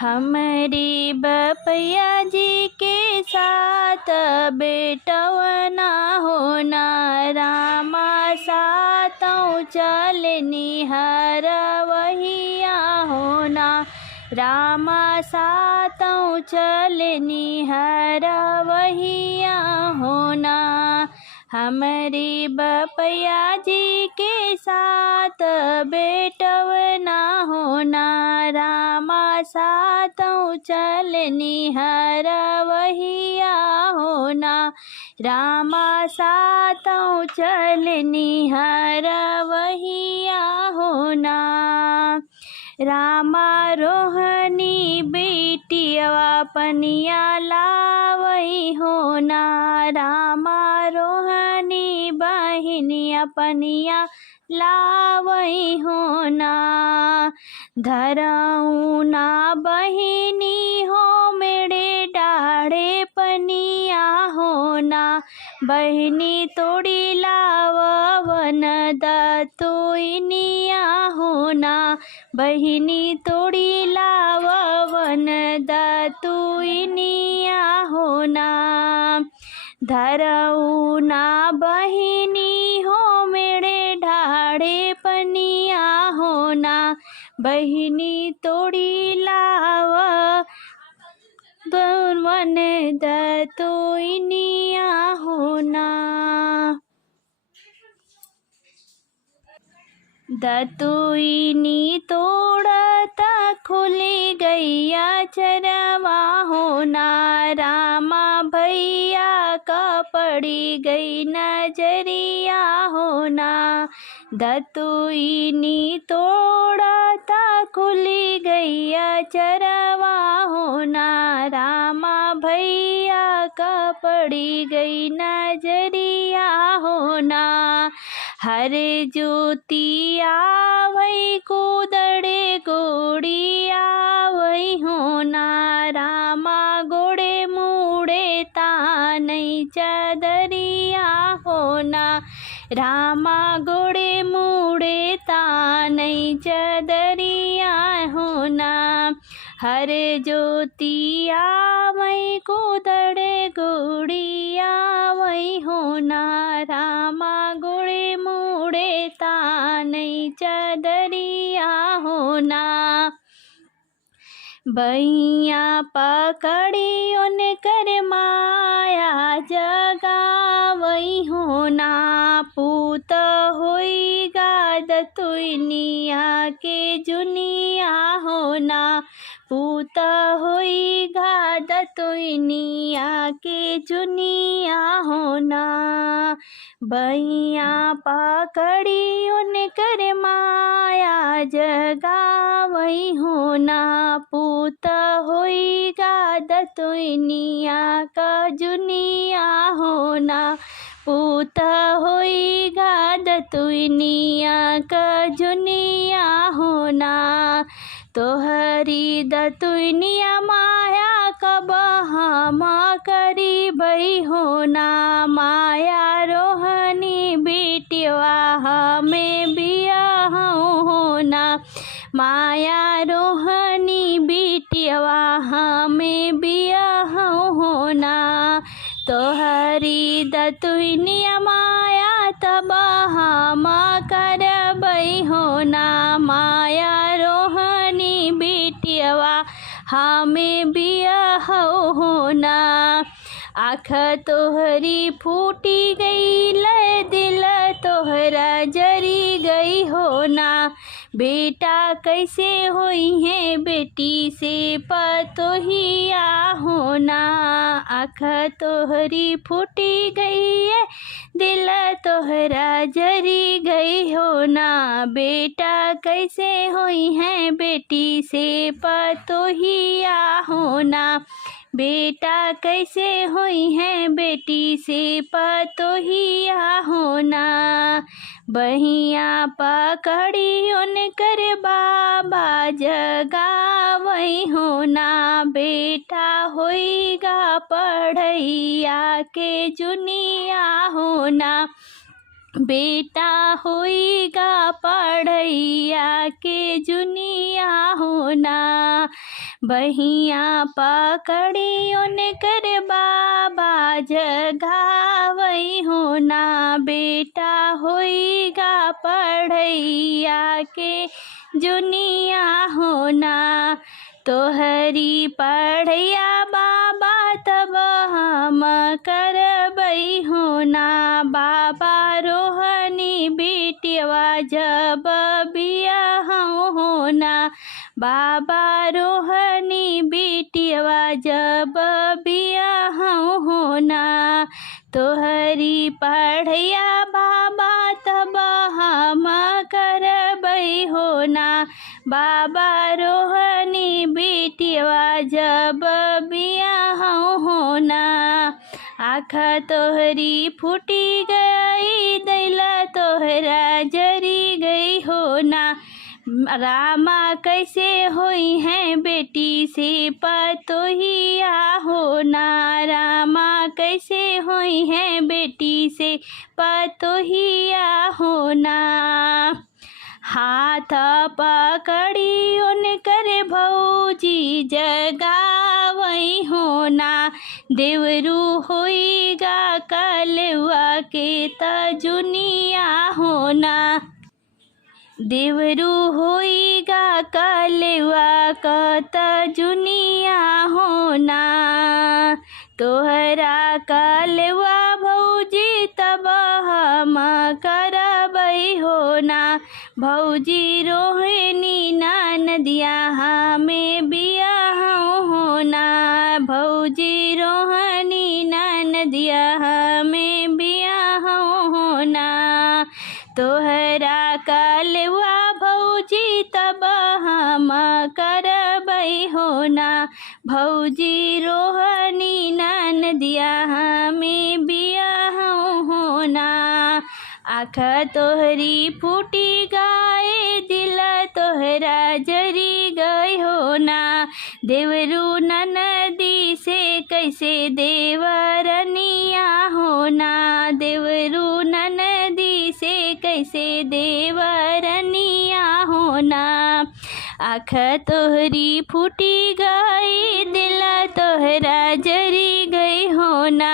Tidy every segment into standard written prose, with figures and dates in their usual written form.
हमारी बपैया जी के साथ बेटवना होना, रामा सातों चलनी हर वहिया होना, रामा सातों चलनी हर वहिया होना। हमारी बपैया जी के साथ बेटवना होना, रामा सातों चलनी हर वहिया होना, रामा सातों चलनी हर वहिया होना। रामा रोहनी बेटिया पनिया लावई होना, रामा रोहनी बहिनिया पनिया लावई होना। धरऊ ना बहिनी हो मेरे डाढ़े पनिया होना, बहिनी तोड़ी लावन दतुइनिया होना, बहिनी तोड़ी लावन दतुइनिया होना। धरऊ ना बहिनी हो मेरे ढाढ़े पनिया होना, बहिनी तोड़ी लावन दतुइनिया होना। दतुइनी तोड़ता खुली गैया चरवा होना, रामा भैया का पड़ी गई नजरिया होना। दतुइनी तोड़ता खुली गैया चरवा होना, रामा भैया का पड़ी गई नजरिया होना। हर ज्योति आवई कूदड़े गोड़ी आवई होना, रामा गोड़े मुड़े तानई चदरिया होना, रामा गोड़े मुड़े तानई चदरिया होना। हर ज्योति आवई कूदड़े गोड़ी आवई होना, रामा गोड़े मुड़े तानई चदरिया होना। बैया पकड़ी उनकर माया जगावई होना, पूत होई गाद तुइनिया के जुनिया होना, पूत होई गाद तुइनिया के जुनिया होना। बैया पकड़ी उनकर माया जगावई होना, पूत होई गाद तुइनिया का जुनिया होना, पूत होई गाद तुइनिया का जुनिया होना। तोहरी दतुइनिया माया कब हम करी बई होना, माया रोहनी बेटिया हमें बियाह होना, माया रोहनी बेटिया हमें बियाह होना। तोहरी दतुइनिया माया तब हम करबई होना, माया रोहनी बेटिया हमें बियाह होना। आँख तोहरी फूटी गई ले दिल तोहरा जरी गई होना, बेटा कैसे होई है बेटी से पतोहिया होना। आँख तोहरी फूटी गई है दिल तोहरा जरी गई होना, बेटा कैसे होई है बेटी से पतोहिया होना, बेटा कैसे हुई है बेटी से पतोहिया होना। बहिया पकड़ी उनकर बाबा जगावई होना, बेटा होईगा पढ़ैया के जुनिया होना, बेटा होईगा पढ़ैया के जुनिया होना। बहिया पकड़ी उनकर बाबा जगावई हो ना। बेटा होइगा पढ़ैया के जुनिया हो ना। तोहरी पढ़ैया बाबा तब हम करबई हो ना। बाबा रोहनी बिटिया जब बियाहऊ हो ना। बाबा रोहनी बिटिया जब बियाहऊ हो ना। तोहरी पढ़ैया बाबा तब हम करबई हो ना। बाबा रोहनी बिटिया जब बियाहऊ हो ना। आँख तोहरी फूटी गई दैला तोहरा जरी गई हो ना। रामा कैसे होई है बेटी से पतोहिया हो ना। रामा कैसे होई है बेटी से पतोहिया हो ना। हाथ पकड़ी उनकर भौजी जगावई हो ना। देवरू होइगा कलवा के तजुनिया हो ना। देवरू होइगा कलवा का तजुनिया हो ना। तोहरा कलवा भौजी तब हम करबई हो ना। भौजी रोहिणी नदिया हमें बियाहऊ हो ना। भौजी रोहिणी नदिया हमें बियाहऊ हो ना। तोहरा कलवा भौजी तब हम करबई हो ना। भौजी रोहनी नदिया हमें बियाहऊ हो ना। आँख तोहरी फूटी गए दिल तोहरा जरी गई हो ना। देवरू ननदी से कैसे देवरनिया हो ना। देवरू ननदी से कैसे देवरनिया हो ना। आँख तोहरी फूटी गई दिल तोहरा जरी गई हो ना।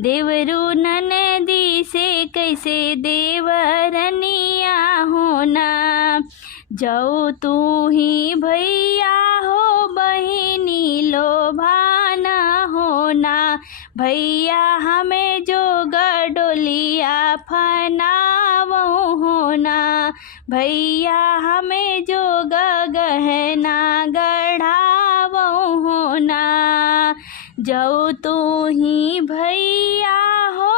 देवरू ननदी से कैसे देवरनिया हो ना। जाओ तू ही भैया हो बहिनी लोभाना हो ना। भैया हमें जो गडोलिया फनावो हो ना। भैया हमें जो गहना गढ़ावो हो ना। जाओ तू ही भैया हो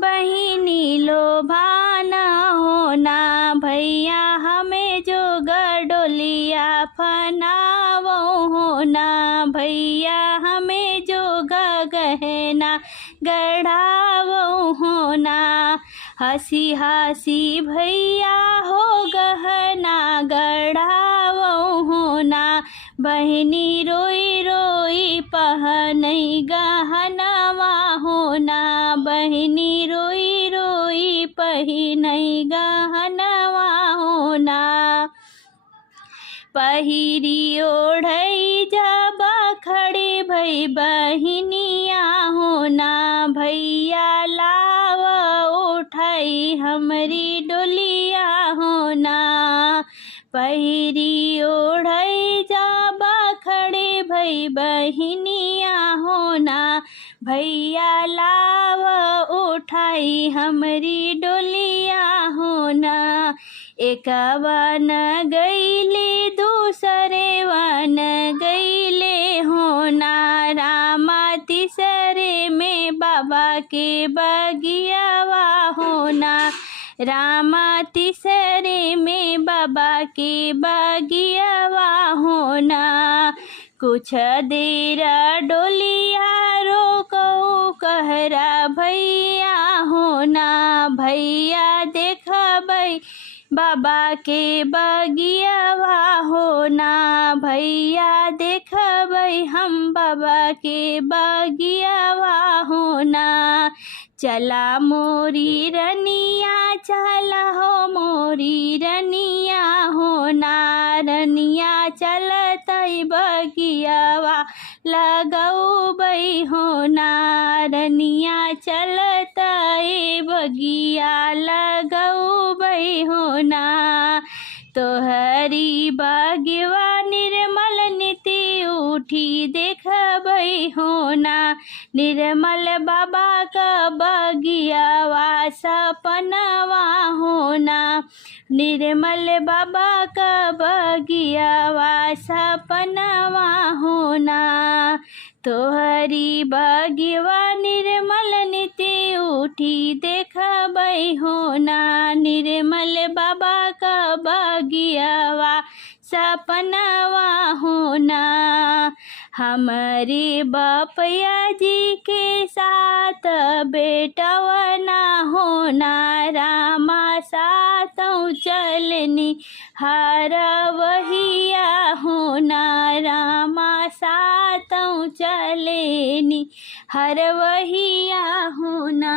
बहिनी लोभाना हो ना। भैया हमें जो गडोलिया फनावो हो ना। भैया हमें जो गहना गढ़ावो हो ना। हंसी हंसी भैया हो गहना गढ़ावो हो ना। बहिनी रोई रोई पहनई गहनवा हो ना। बहिनी रोई रोई पहिनई गहनवा हो ना। पहिरी ओढ़ई जब खड़ी भई बहिनिया हो ना। भैया लाव उठाई हमरी डोलिया हो ना। पहिरी ओढ़ई जब खड़ी भई बहिनिया हो ना। भैया लाव उठाई हमरी डोलिया हो ना। एक वन गईले दूसरे वन गईले हो ना। रामा तीसरे में बाबा के बगियावा हो ना। रामा तीसरे में बाबा के बगियावा हो ना। कुछ देर डोलिया रोको कहरा भैया हो ना। भैया देखबई बाबा के बगियावा हो ना। भैया देखबई हम बाबा के बगियावा हो ना। चला मोरी रनिया चला हो मोरी रनिया हो ना। रनिया चलतई बगिया बगियावा लगौबै हो नारनिया चलता ए बगिया लगौबै हो ना। तोहरी बगिवा निर्मल नीति उठी देखबै हो ना। निर्मल बाबा का बगियावा सपनवा हो ना। निर्मल बाबा का बगियावा सपनवा हो ना। तोहरी बगिवा निर्मल नीति उठी देखबै हो ना। निर्मल बाबा का बगियावा सपनवा हो ना। हमारे बपया जी के साथ बेटवा ना होना। रामा सातों चलनी हर वहिया होना। रामा सातों चलेनी हर वहिया होना।